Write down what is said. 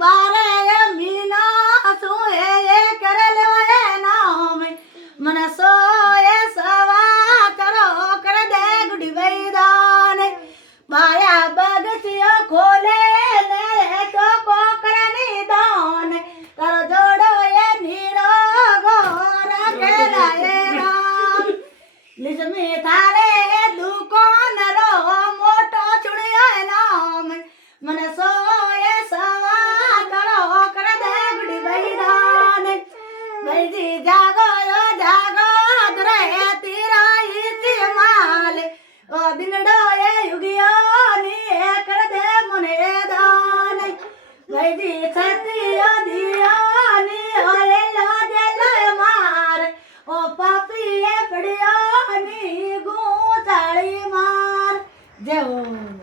बारे मीना सुए कर लो ये नाम मन सोए सवा करो कर दे गुड़ी वैदान माया बगसियो खोले ने तो को करनी दान कर जोड़ो ये नीरो गोर के लाए राम लिसमी थारे दुकान रो मोटो चुड़िया नाम मन सोए सवा करो कर दे गुड़ी वैदान वैदी जागो यो जागो दुरे तेरा इति माल ओ दिनडो ये युगियो नी कर दे मुने दान वैदी छतियो दियो नी होए लो दे लो मार ओ पापी ये पड़ियो नी गूंचाली मार जय हो।